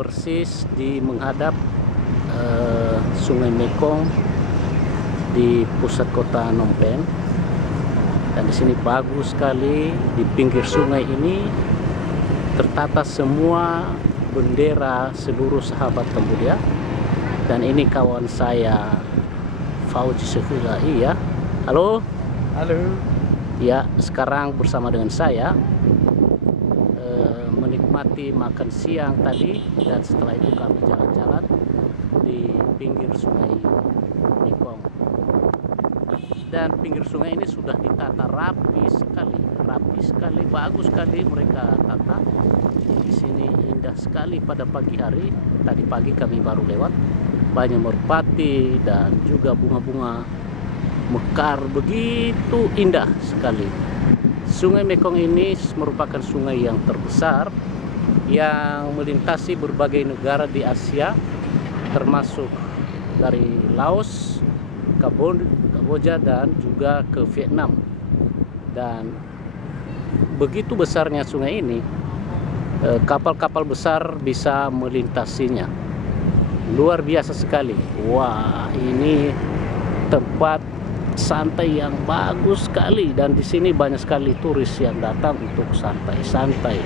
persis di menghadap Sungai Mekong di pusat kota Phnom Penh. Dan di sini bagus sekali, di pinggir sungai ini tertata semua bendera seluruh sahabat Kamboja. Dan ini kawan saya Fauji Sefulai ya. Halo. Halo. Ya, sekarang bersama dengan saya menikmati makan siang tadi, dan setelah itu kami jalan-jalan di pinggir sungai Mekong. Dan pinggir sungai ini sudah ditata rapi sekali, bagus sekali mereka tata. Di sini indah sekali pada pagi hari. Tadi pagi kami baru lewat, banyak merpati dan juga bunga-bunga mekar, begitu indah sekali. Sungai Mekong ini merupakan sungai yang terbesar yang melintasi berbagai negara di Asia, termasuk dari Laos, Kamboja dan juga ke Vietnam. Dan begitu besarnya sungai ini, kapal-kapal besar bisa melintasinya. Luar biasa sekali. Wah, ini tempat santai yang bagus sekali, dan di sini banyak sekali turis yang datang untuk santai-santai.